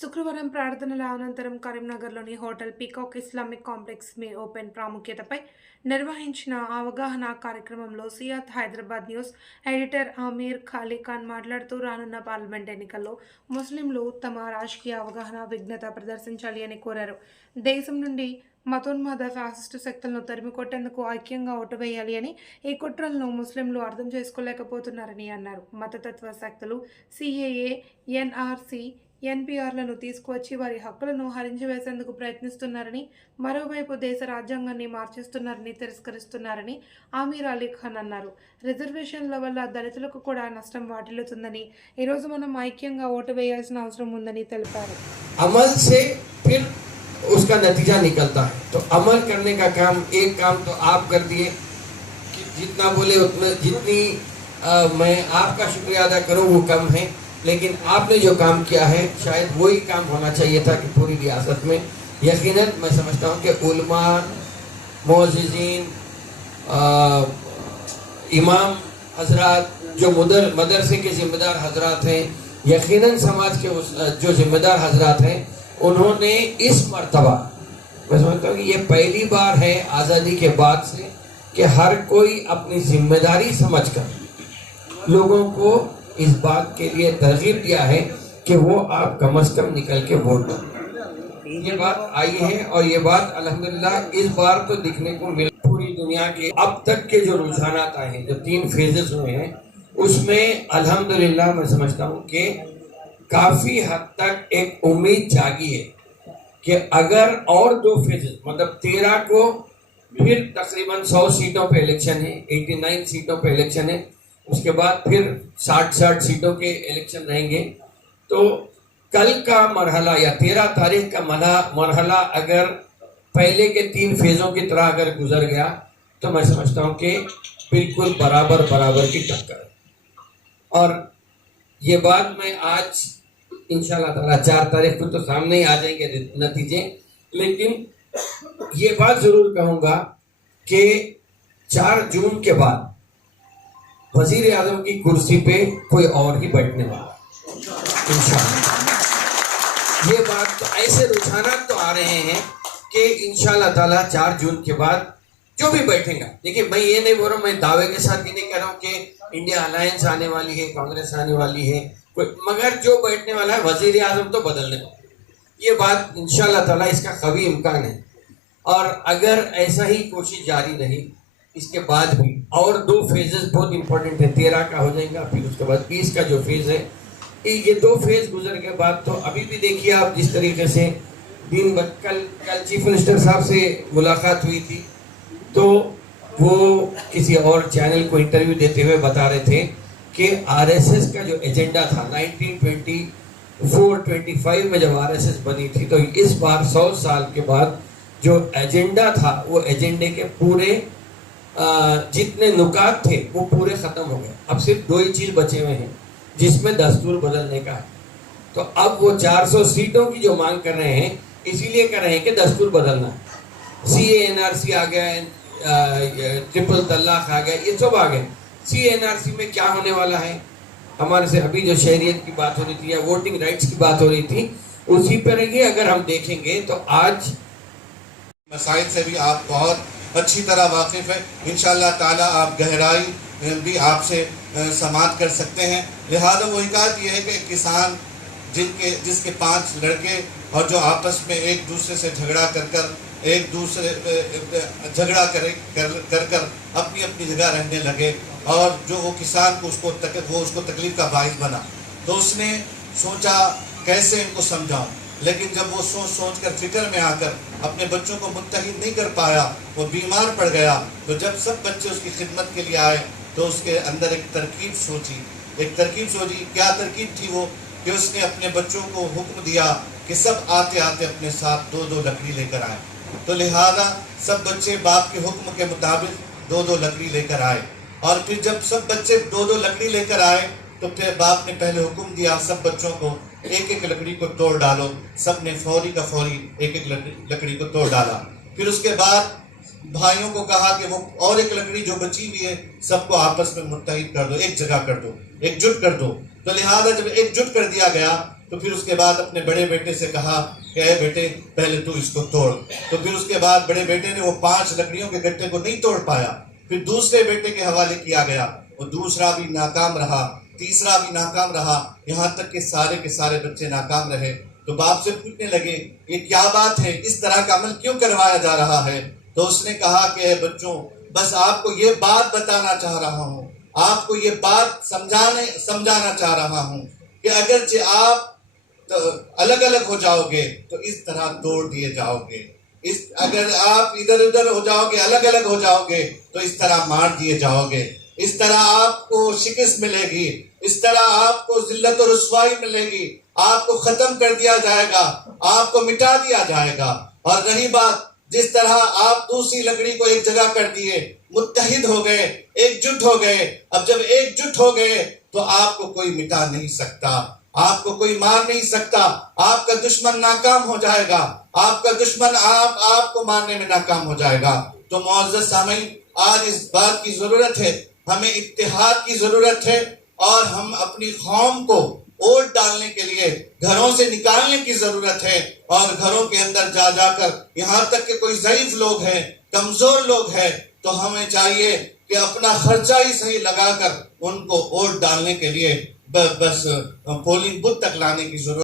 శుక్రవారం ప్రార్థనల అనంతరం కరీంనగర్లోని hotel peacock Islamic complex open ప్రాముఖ్యతపై నిర్వహించిన అవగాహన కార్యక్రమంలో సియాత్ హైదరాబాద్ న్యూస్ ఎడిటర్ అమీర్ ఖాళీఖాన్ మాట్లాడుతూ రానున్న పార్లమెంట్ ఎన్నికల్లో ముస్లింలు తమ రాజకీయ అవగాహన విఘ్నత ప్రదర్శించాలి అని కోరారు. దేశం నుండి మతోన్మాద ఫ్యాసిస్టు శక్తులను తరిమికొట్టేందుకు ఐక్యంగా ఓటు వేయాలి అని, ఈ కుట్రలను ముస్లింలు అర్థం చేసుకోలేకపోతున్నారని అన్నారు. మతతత్వ శక్తులు సిఏఏ, ఎన్ఆర్సీ, ఎన్పిఆర్లను తీసుకువచ్చి వారి హక్కులను హరించివేసేందుకు ప్రయత్నిస్తున్నారని, మరోవైపు దేశ రాజ్యాంగాన్ని మార్చేస్తున్నారని, తిరస్కరిస్తున్నారని అమీర్ అలీ ఖాన్ అన్నారు. రిజర్వేషన్ల వల్ల దళితులకు కూడా నష్టం వాటిల్లుతుందని, ఈరోజు మనం ఐక్యంగా ఓటు వేయాల్సిన అవసరం ఉందని తెలిపారు. अमल से फिर उसका नतीजा निकलता है, तो अमल करने का काम, एक काम तो आप कर दिए कि जितना बोले उतना, जितनी मैं आपका शुक्रिया अदा करूं वो कम है, लेकिन आपने जो काम किया है शायद वही काम होना चाहिए था कि पूरी रियासत में यकीनन मैं समझता हूँ कि उलमा, मुअज़्ज़िज़ीन, इमाम हजरात, जो मदरसे के ज़िम्मेदार हजरात हैं, यकीनन समाज के जो ज़िम्मेदार हजरात हैं, उन्होंने इस मर्तबा, मैं समझता हूँ कि ये पहली बार है आज़ादी के बाद से कि हर कोई अपनी जिम्मेदारी समझकर लोगों को इस बात के लिए तरगीब दिया है कि वो आप कम से कम निकल के वोट दो. ये बात आई है और ये बात अल्हम्दुलिल्लाह इस बार तो दिखने को मिला. पूरी दुनिया के अब तक के जो रुझानात आए हैं, जो 3 फेजेस हुए हैं, उसमें अल्हम्दुलिल्लाह मैं समझता हूँ कि काफ़ी हद तक एक उम्मीद जागी है कि अगर और 2 फेजेस, मतलब 13 को फिर तकरीबन 100 सीटों पे इलेक्शन है, 89 सीटों पे इलेक्शन है, उसके बाद फिर 60 सीटों के इलेक्शन रहेंगे. तो कल का मरहला या 13 तारीख का मरहला अगर पहले के 3 फेज़ों की तरह अगर गुजर गया तो मैं समझता हूँ कि बिल्कुल बराबर की टक्कर है. और ये बात मैं आज इंशाल्लाह ताला 4 तारीख को तो सामने ही आ जाएंगे नतीजे, लेकिन ये बात ज़रूर कहूँगा कि 4 जून के बाद वजीर आजम की कुर्सी पे कोई और ही बैठने वाला इंशाल्लाह. ये बात तो ऐसे रुझानात तो आ रहे हैं कि इंशाल्लाह ताला 4 जून के बाद जो भी बैठेगा, देखिए मैं ये नहीं बोल रहा हूँ, मैं दावे के साथ ये नहीं कह रहा हूँ कि इंडिया अलायंस आने वाली है, कांग्रेस आने वाली है, मगर जो बैठने वाला है वजीर आजम तो बदलने वाला है. ये बात इंशाल्लाह ताला इसका कभी इम्कान है. और अगर ऐसा ही कोशिश जारी रही, इसके बाद भी और 2 फेजेस बहुत इंपॉर्टेंट है. 13 का हो जाएगा, फिर उसके बाद 20 का जो फेज है, ये 2 फेज गुजर के बाद तो अभी भी देखिए आप जिस तरीके से कल चीफ मिनिस्टर साहब से मुलाकात हुई थी, तो वो किसी और चैनल को इंटरव्यू देते हुए बता रहे थे कि आरएसएस का जो एजेंडा था 1924-25 में जब आरएसएस बनी थी, तो इस बार 100 साल के बाद जो एजेंडा था वो एजेंडे के पूरे जितने नुकात थे वो पूरे ख़त्म हो गए. अब सिर्फ 2 ही चीज़ बचे हुए हैं जिसमें दस्तूर बदलने का है. तो अब वो 400 सीटों की जो मांग कर रहे हैं, इसीलिए कर रहे हैं कि दस्तूर बदलना है. CA NRC आ गया, ट्रिपल तलाक आ गया, ये सब आ गए. CA NRC में क्या होने वाला है, हमारे से अभी जो शहरियत की बात हो रही थी या वोटिंग राइट्स की बात हो रही थी, उसी पर ये अगर हम देखेंगे तो आज मसाइल से भी आप बहुत अच्छी तरह वाकिफ़ है. इंशाअल्लाह ताला आप गहराई भी आपसे समात कर सकते हैं. लिहाजा वही कहा कि है कि किसान जिसके 5 लड़के और जो आपस में एक दूसरे से झगड़ा कर अपनी जगह रहने लगे, और जो वो किसान को उसको तकलीफ का बाइस बना, तो उसने सोचा कैसे इनको समझाऊं. लेकिन जब वो सोच कर फिक्र में आकर अपने बच्चों को मुत्तहिद नहीं कर पाया, वो बीमार पड़ गया, तो जब सब बच्चे उसकी खिदमत के लिए आए तो उसके अंदर एक तरकीब सोची. क्या तरकीब थी वो, कि उसने अपने बच्चों को हुक्म दिया कि सब आते आते अपने साथ 2-2 लकड़ी लेकर आए. तो लिहाजा सब बच्चे बाप के हुक्म के मुताबिक 2-2 लकड़ी लेकर आए. और फिर जब सब बच्चे 2-2 लकड़ी लेकर आए, तो फिर बाप ने पहले हुक्म दिया सब बच्चों को 1-1 लकड़ी को तोड़ डालो. सब ने फौरी का फौरी 1-1 लकड़ी को तोड़ डाला. फिर उसके बाद भाइयों को कहा कि वो और 1 लकड़ी जो बची हुई है सबको आपस में मुत्तहिद कर दो, एक जगह कर दो, एकजुट कर दो. तो लिहाजा जब एकजुट कर दिया गया تو پھر اس کے بعد اپنے بڑے بیٹے سے کہا کہ اے بیٹے پہلے تو اس کو توڑ. تو پھر اس کے بعد بڑے بیٹے نے وہ 5 لکڑیوں کے گٹھے کو نہیں توڑ پایا. پھر دوسرے بیٹے کے حوالے کیا گیا, وہ دوسرا بھی ناکام رہا, تیسرا بھی ناکام رہا, یہاں تک کہ سارے کے سارے بچے ناکام رہے. تو باپ سے پوچھنے لگے یہ کیا بات ہے, اس طرح کا عمل کیوں کروایا جا رہا ہے؟ تو اس نے کہا کہ اے بچوں, بس آپ کو یہ بات بتانا چاہ رہا ہوں, آپ کو یہ بات سمجھانا چاہ رہا ہوں کہ اگرچہ آپ الگ الگ ہو جاؤ گے تو اس طرح توڑ دیے جاؤ گے, اگر آپ ادھر ادھر ہو جاؤ گے, الگ الگ ہو جاؤ گے تو اس طرح مار دیے جاؤ گے, اس طرح آپ کو شکست ملے گی, اس طرح آپ کو ذلت و رسوائی ملے گی, آپ کو ختم کر دیا جائے گا, آپ کو مٹا دیا جائے گا. اور رہی بات جس طرح آپ دوسری لکڑی کو ایک جگہ کر دیے, متحد ہو گئے, ایک جٹ ہو گئے, اب جب ایک جٹ ہو گئے تو آپ کو کوئی مٹا نہیں سکتا, آپ کو کوئی مار نہیں سکتا, آپ کا دشمن ناکام ہو جائے گا, آپ کا دشمن آپ کو مارنے میں ناکام ہو جائے گا. تو معزز سامعین, آج اس بات کی ضرورت ہے, ہمیں اتحاد کی ضرورت ہے, اور ہم اپنی قوم کو ووٹ ڈالنے کے لیے گھروں سے نکالنے کی ضرورت ہے, اور گھروں کے اندر جا کر یہاں تک کہ کوئی ضعیف لوگ ہیں, کمزور لوگ ہیں, تو ہمیں چاہیے کہ اپنا خرچہ ہی صحیح لگا کر ان کو ووٹ ڈالنے کے لیے بس پولنگ بوتھ تک لانے کی ضرورت